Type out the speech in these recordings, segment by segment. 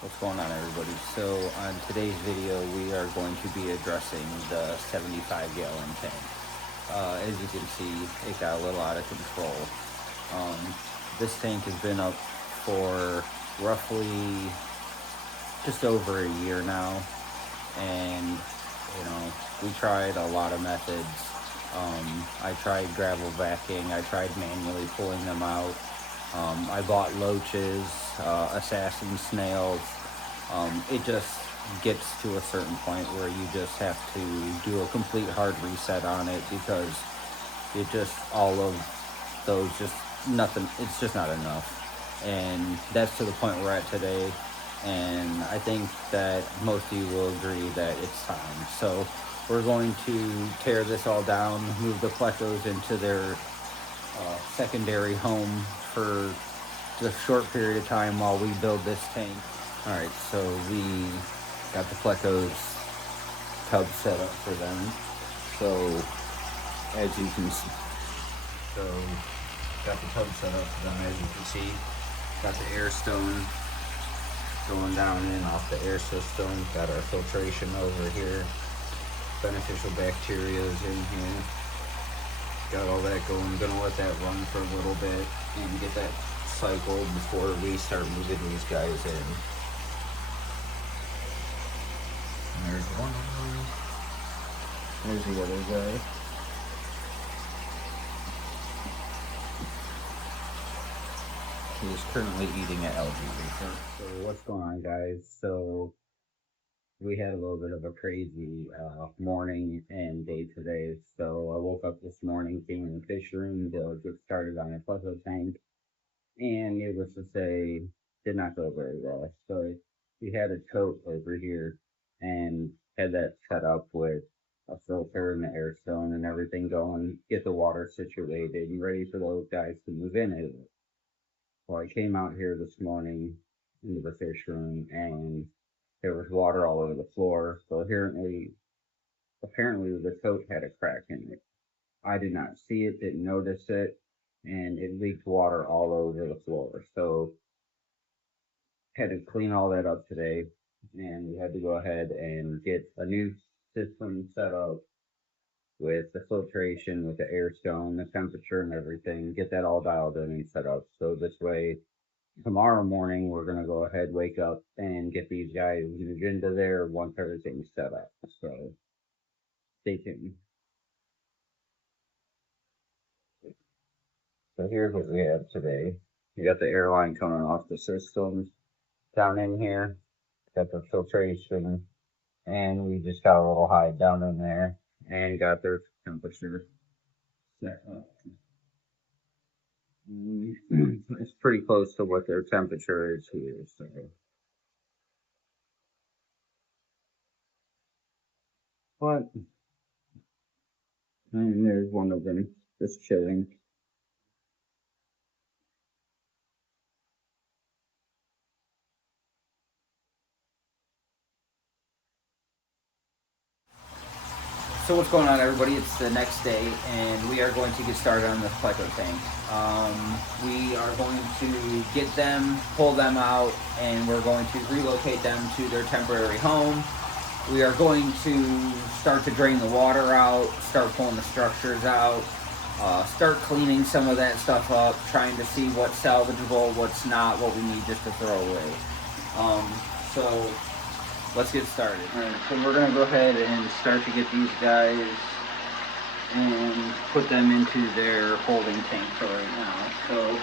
What's going on, everybody? So on today's video we are going to be addressing the 75-gallon tank. As you can see, it got a little out of control. This tank has been up for roughly just over a year now, and we tried a lot of methods. I tried gravel vacuuming, I tried manually pulling them out. I bought loaches, assassin snails. It just gets to a certain point where you just have to do a complete hard reset on it, because it just, all of those, just nothing, it's just not enough. And that's to the point we're at today. And I think that most of you will agree that it's time. So we're going to tear this all down, move the plecos into their secondary home for a short period of time while we build this tank. All right, so we got the plecos tub set up for them. So as you can see, got the tub set up for them. As you can see, got the air stone going down and off the air system. Got our filtration over here. Beneficial bacteria is in here. Got all that going. Gonna let that run for a little bit and get that cycled before we start moving these guys in. And there's one of them. There's the other guy. He's currently eating an algae leaf. So what's going on, guys? So we had a little bit of a crazy morning and day today. So I woke up this morning, came in the fish room to get started on a pleco tank, and needless to say, did not go very well. So we had a tote over here and had that set up with a filter and the air stone and everything going, get the water situated and ready for those guys to move in it. Well, I came out here this morning into the fish room, and there was water all over the floor. So apparently the tote had a crack in it. I did not see it, didn't notice it, and it leaked water all over the floor. So had to clean all that up today, and we had to go ahead and get a new system set up with the filtration, with the air stone, the temperature and everything, get that all dialed in and set up. So this way, tomorrow morning, we're going to go ahead, wake up, and get these guys moved into there once everything's set up. So stay tuned. So here's what we have today. We got the airline coming off the systems down in here. Got the filtration, and we just got a little hide down in there, and got their temperature set up. It's pretty close to what their temperature is here. So, but and there's one of them just chilling. So what's going on, everybody? It's the next day, and we are going to get started on the pleco tank. We are going to get them, pull them out, and we're going to relocate them to their temporary home. We are going to start to drain the water out, start pulling the structures out, start cleaning some of that stuff up, trying to see what's salvageable, what's not, what we need just to throw away. So let's get started. Alright, so we're going to go ahead and start to get these guys and put them into their holding tank for right now. So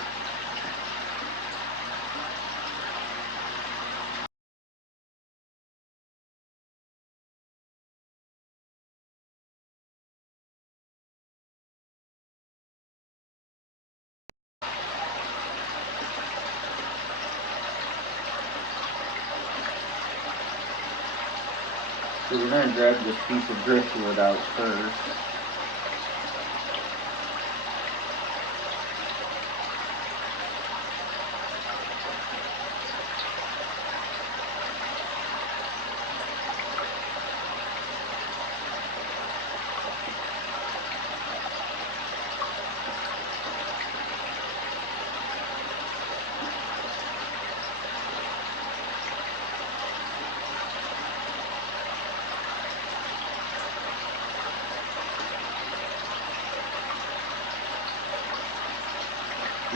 we're going to grab this piece of driftwood out first.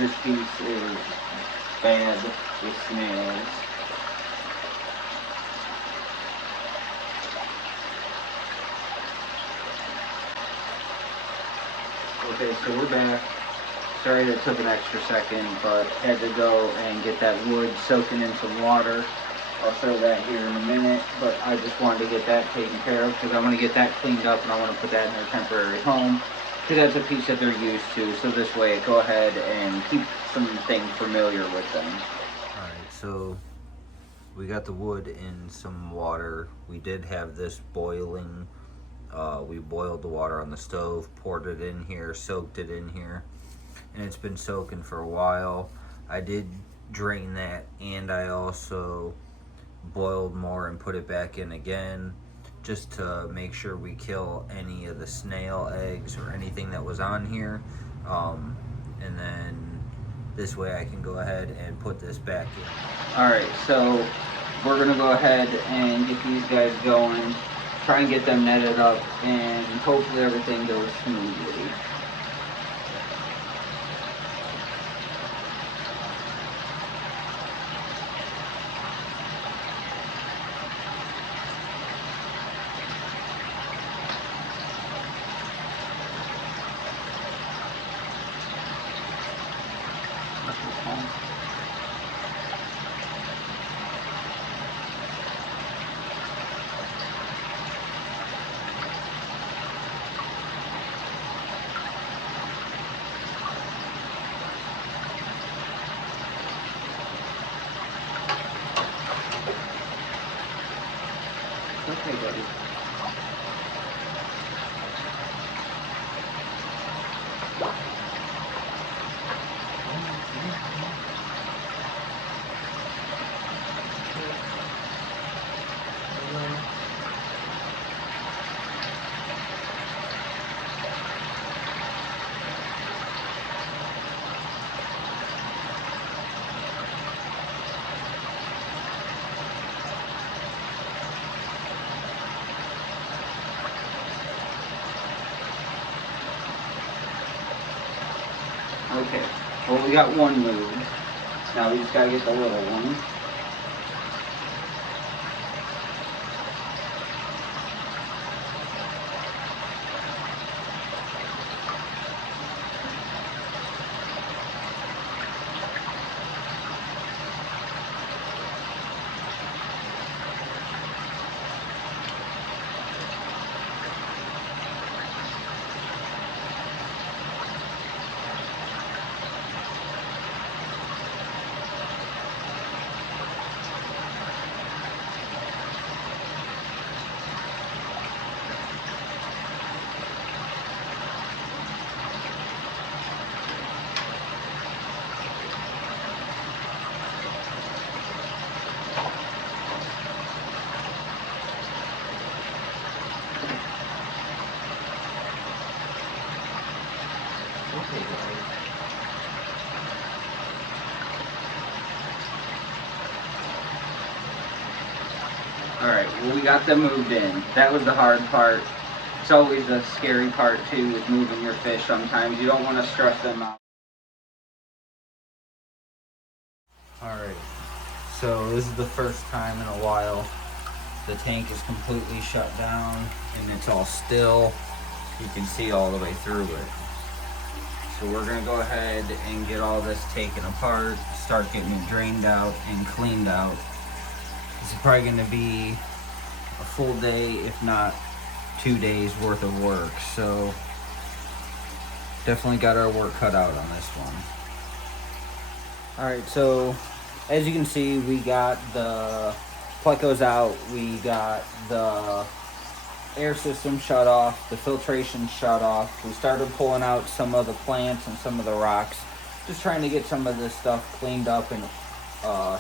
This piece is bad with snails. Okay, so we're back. Sorry that took an extra second, but had to go and get that wood soaking in some water. I'll show that here in a minute, but I just wanted to get that taken care of because I want to get that cleaned up and I want to put that in their temporary home because that's a piece that they're used to. So this way, go ahead and keep something familiar with them. All right, so we got the wood in some water. We did have this boiling. We boiled the water on the stove, poured it in here, soaked it in here, and it's been soaking for a while. I did drain that, and I also boiled more and put it back in again just to make sure we kill any of the snail eggs or anything that was on here, and then this way I can go ahead and put this back in. Alright, so we're gonna go ahead and get these guys going, try and get them netted up, and hopefully everything goes smoothly. Okay, buddy. Okay, well we got one moved. Now we just gotta get the little one. Alright, well we got them moved in. That was the hard part. It's always the scary part too with moving your fish sometimes. You don't want to stress them out. Alright, so this is the first time in a while the tank is completely shut down and it's all still. You can see all the way through it. So we're going to go ahead and get all this taken apart, start getting it drained out and cleaned out. This is probably going to be a full day, if not 2 days worth of work. So definitely got our work cut out on this one. Alright, so as you can see, we got the plecos out, we got the air system shut off, the filtration shut off. We started pulling out some of the plants and some of the rocks, just trying to get some of this stuff cleaned up and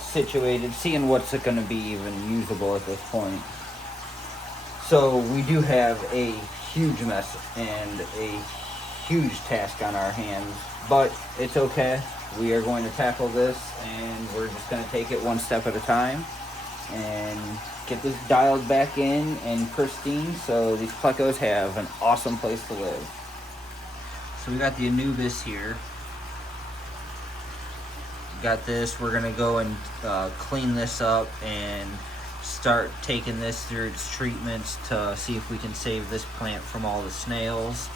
situated, seeing what's going to be even usable at this point. So we do have a huge mess and a huge task on our hands, but it's okay. We are going to tackle this and we're just going to take it one step at a time and get this dialed back in and pristine so these plecos have an awesome place to live. So we got the Anubis here. got this. We're gonna go and clean this up and start taking this through its treatments to see if we can save this plant from all the snails.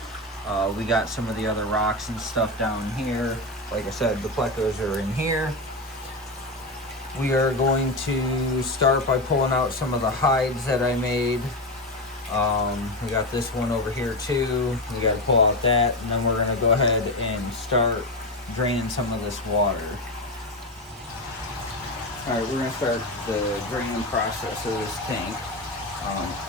We got some of the other rocks and stuff down here. Like I said, the plecos are in here. We are going to start by pulling out some of the hides that I made. We got this one over here too. We got to pull out that, and then we're going to go ahead and start draining some of this water. Alright, we're going to start the draining process of this tank.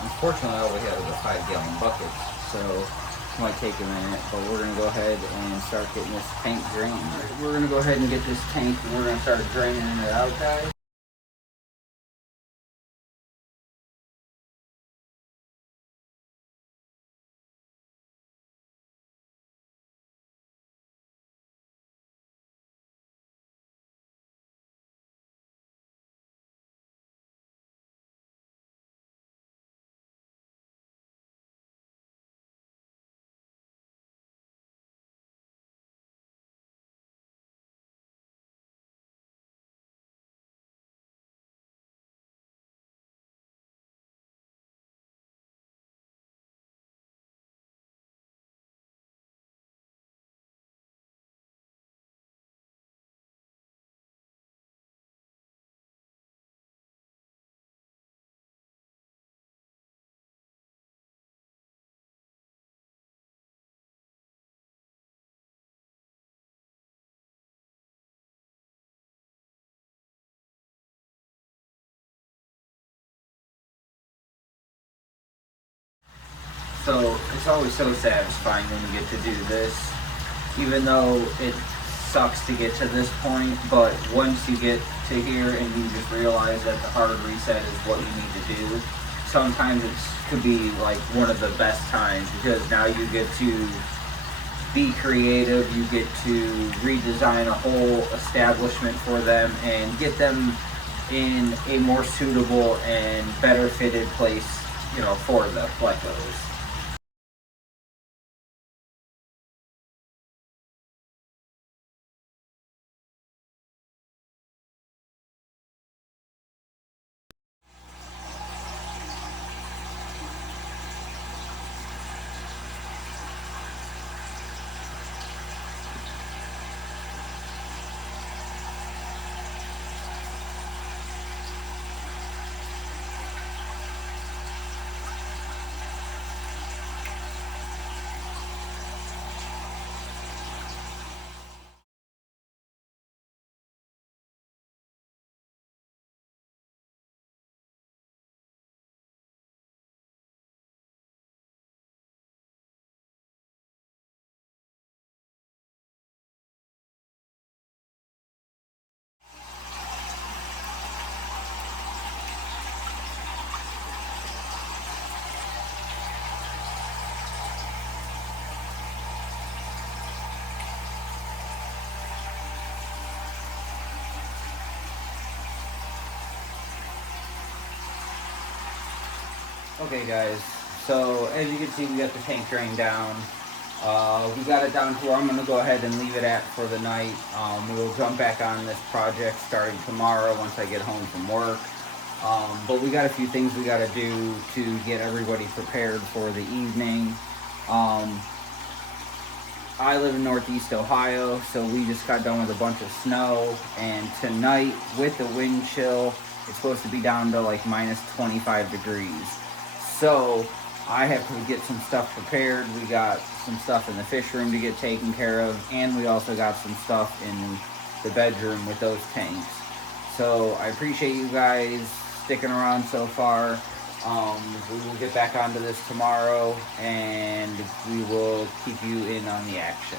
Unfortunately, all we have is a 5-gallon bucket, so it might take a minute, but we're going to go ahead and start getting this tank drained. Right, we're going to go ahead and get this tank, and we're going to start draining it out, guys. So it's always so satisfying when you get to do this, even though it sucks to get to this point, but once you get to here and you just realize that the hard reset is what you need to do, sometimes it could be like one of the best times, because now you get to be creative, you get to redesign a whole establishment for them and get them in a more suitable and better fitted place, you know, for the plecos. Okay guys, so as you can see, we got the tank drained down. We got it down to where I'm going to go ahead and leave it at for the night. We'll jump back on this project starting tomorrow once I get home from work. But we got a few things we got to do to get everybody prepared for the evening. I live in Northeast Ohio, so we just got done with a bunch of snow, and tonight with the wind chill, it's supposed to be down to like minus 25 degrees. So I have to get some stuff prepared. We got some stuff in the fish room to get taken care of, and we also got some stuff in the bedroom with those tanks. So I appreciate you guys sticking around so far. We will get back onto this tomorrow, and we will keep you in on the action.